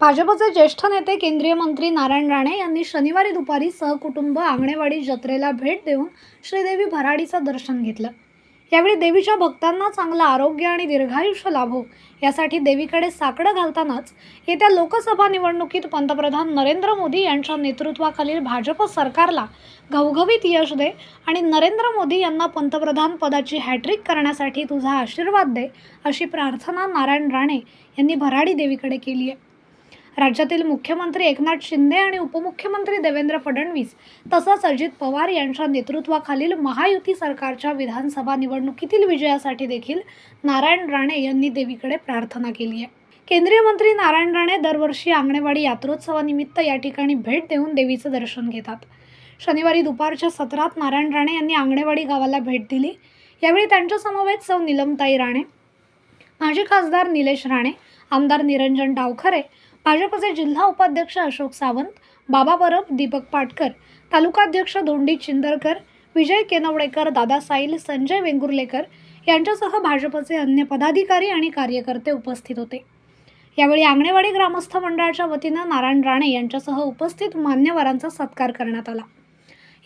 भाजपचे ज्येष्ठ नेते केंद्रीय मंत्री नारायण राणे यांनी शनिवारी दुपारी सहकुटुंब आंगणेवाडी जत्रेला भेट देऊन श्रीदेवी भराडीचं दर्शन घेतलं. यावेळी देवीच्या भक्तांना चांगलं आरोग्य आणि दीर्घायुष्य लाभो यासाठी देवीकडे साकडं घालतानाच येत्या लोकसभा निवडणुकीत पंतप्रधान नरेंद्र मोदी यांच्या नेतृत्वाखालील भाजप सरकारला घवघवीत यश दे आणि नरेंद्र मोदी यांना पंतप्रधान पदाची हॅट्रिक करण्यासाठी तुझा आशीर्वाद दे अशी प्रार्थना नारायण राणे यांनी भराडी देवीकडे केली आहे राज्यातील मुख्यमंत्री एकनाथ शिंदे आणि उपमुख्यमंत्री देवेंद्र फडणवीस तसंच अजित पवार यांच्या नेतृत्वाखालील महायुती सरकारच्या विधानसभा निवडणुकीतील विजयासाठी देखील नारायण राणे यांनी देवीकडे प्रार्थना केली आहे. केंद्रीय मंत्री नारायण राणे दरवर्षी आंगणेवाडी यात्रोत्सवानिमित्त या ठिकाणी भेट देऊन देवीचं दर्शन घेतात. शनिवारी दुपारच्या सत्रात नारायण राणे यांनी आंगणेवाडी गावाला भेट दिली. यावेळी त्यांच्या समवेत सौ निलमताई राणे माजी खासदार निलेश राणे आमदार निरंजन डावखरे भाजपचे जिल्हा उपाध्यक्ष अशोक सावंत बाबा परब दीपक पाटकर तालुकाध्यक्ष धोंडी चिंदरकर विजय केनवडेकर दादा साईल संजय वेंगुर्लेकर यांच्यासह भाजपचे अन्य पदाधिकारी आणि कार्यकर्ते उपस्थित होते. यावेळी आंगणेवाडी ग्रामस्थ मंडळाच्या वतीनं नारायण राणे यांच्यासह उपस्थित मान्यवरांचा सत्कार करण्यात आला.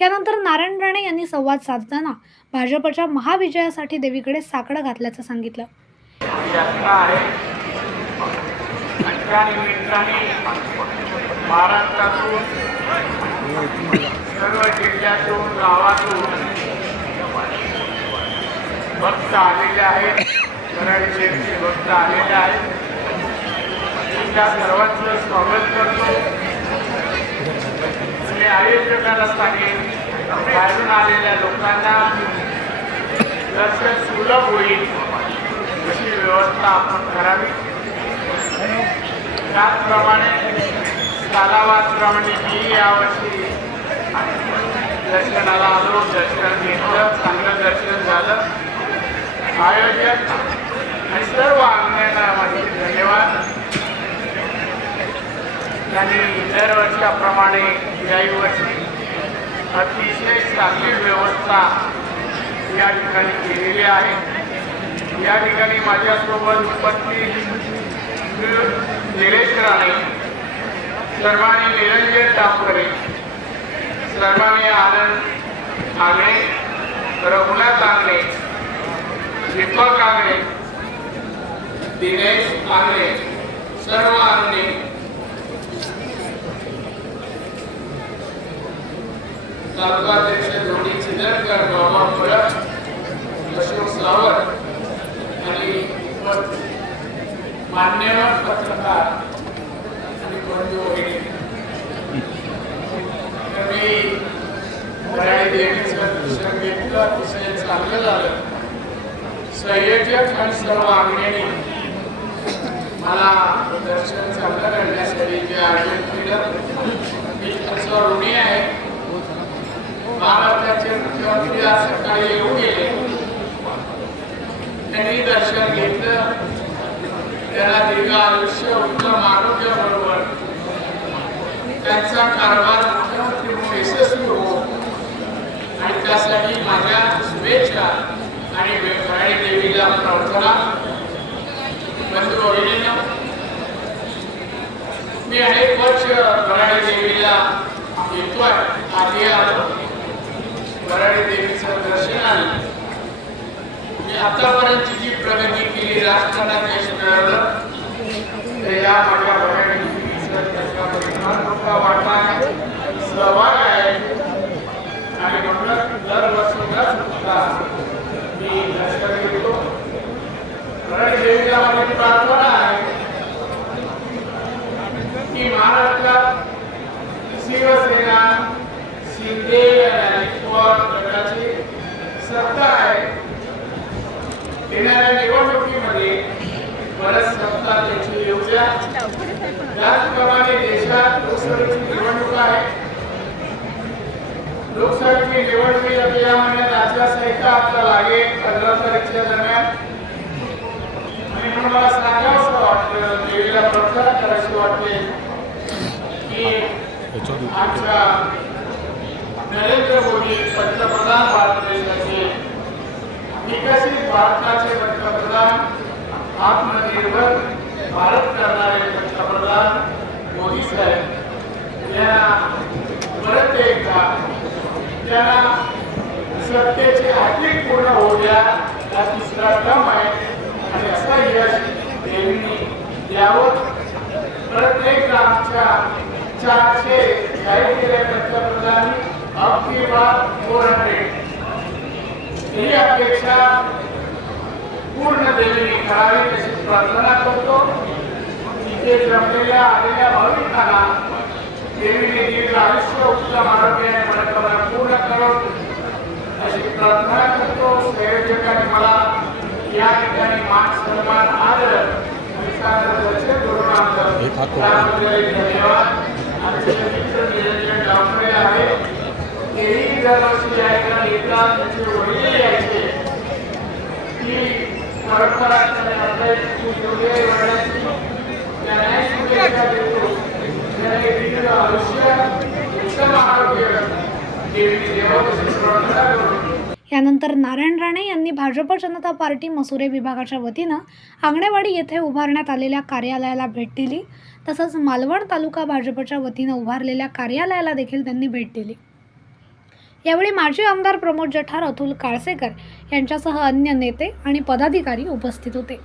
यानंतर नारायण राणे यांनी संवाद साधताना भाजपच्या महाविजयासाठी देवीकडे साकडं घातल्याचं सांगितलं. त्या निमित्ताने महाराष्ट्रातून सर्व जिल्ह्यातून गावातून भक्त आलेले आहेत. कराडचे भक्त आलेले आहेत. त्या सर्वांचं स्वागत करतो. आणि आयोजकाला सांगेन बाहेरून आलेल्या लोकांना दर्शन सुलभ होईल अशी व्यवस्था आपण करावी. त्याचप्रमाणे कालावाजप्रमाणे मी यावर्षी दर्शनाला आलो. दर्शन घेतलं चांगलं दर्शन झालं. आयोजक आणि सर्व अंगण्यांना माझे धन्यवाद. त्यांनी दरवर्षाप्रमाणे याही वर्षी अतिशय चांगली व्यवस्था या ठिकाणी केलेली आहे. या ठिकाणी माझ्यासोबत उपस्थित निलेश राणे सर्वांनी निरंजन टापकरे सर्वांनी आनंद आंगणे रघुनाथ आंगणे दीपक आंगणे दिनेश आंगणे सर्व आंगणे. तालुकाध्यक्ष धोनी चिदरकर बाबा फळक अशोक सावंत आणि मान्यवर पत्रकार आणि बंधू वगैरे. मी मराठी देवीचं दर्शन घेतलं अतिशय चांगलं झालं संयोजक आणि सर्व आंगणी मला दर्शन चांगलं करण्यासाठी जे आयोजन केलं मी त्याचं ऋणी आहे. महाराष्ट्राचे मुख्यमंत्री आज सकाळी येऊन गेले. त्यांनी दर्शन घेतलं. त्याला दीर्घ आयुष्य उत्तम आरोग्य बरोबर त्यांचा कारभार मुख्यमंत्री यशस्वी हो आणि त्यासाठी माझ्या शुभेच्छा आणि राणी देवीला प्रार्थना. बंधू भगिनींनो मी अनेक वर्ष भराडी देवीला येतोय आधी आलो. भराडी देवीचं दर्शन आलं. मी आतापर्यंतची जी प्रगती केली राजकारणात यश प्रार्थना आहे महाराष्ट्रात शिवसेना शिंदे आणि पवार गटाची सत्ता आहे येणाऱ्या निवडणुकीमध्ये परत सत्ता त्याची त्याचप्रमाणे देशात लोकसभेची निवडणूक आहे. लोकसभेची निवडणूक आता या महिन्यात आचारसंहिता आता लागेल पंधरा तारीखच्या दरम्यान. आणि म्हणून मला सांगावंसं वाटतं देवीला प्रार्थना करायची वाटते की आमच्या नरेंद्र मोदी पंतप्रधान भारत देशाचे विकसित भारताचे पंतप्रधान आत्मनिर्भर भारत करणारे पंतप्रधान मोदी साहेब यांना परत एकदा त्यांना सत्तेचे हातीक पूर्ण होऊ द्या हा तिसरा क्रम आहे. आणि असं यश देवींनी द्यावं. प्रत्येक आमच्या चारशे जाहीर केल्या पंतप्रधान अगदी बाब फोर हंड्रेड. ही अपेक्षा पूर्ण देवीने करावी तशी प्रार्थना करतो. इथे जमलेल्या आलेल्या भाविकांना देवीने दीर्घ आयुष्य उत्तम आरोग्य आणि मनोकामना पूर्ण करो अशी प्रार्थना करतो. संयोजकांनी मला या ठिकाणी मान सन्मान आदर करून धन्यवाद. आमचे मित्र निरंजन डावखरे आहे तेही दरवर्षी या ठिकाणी येतात. त्यांचे वडील यायचे ही परंपरा त्यांनी आपल्या पुढे वाढण्याची त्यांना शुभेच्छा देतो त्यांनी दीर्घ आयुष्य उत्तम आरोग्य देवीने देवावर प्रार्थना करून यानंतर नारायण राणे यांनी भाजप जनता पार्टी मसुरे विभागाच्या वतीनं आंगणेवाडी येथे उभारण्यात आलेल्या कार्यालयाला भेट दिली. तसंच मालवण तालुका भाजपच्या वतीनं उभारलेल्या कार्यालयाला देखील त्यांनी भेट दिली. यावेळी माजी आमदार प्रमोद जठार अतुल काळसेकर यांच्यासह अन्य नेते आणि पदाधिकारी उपस्थित होते.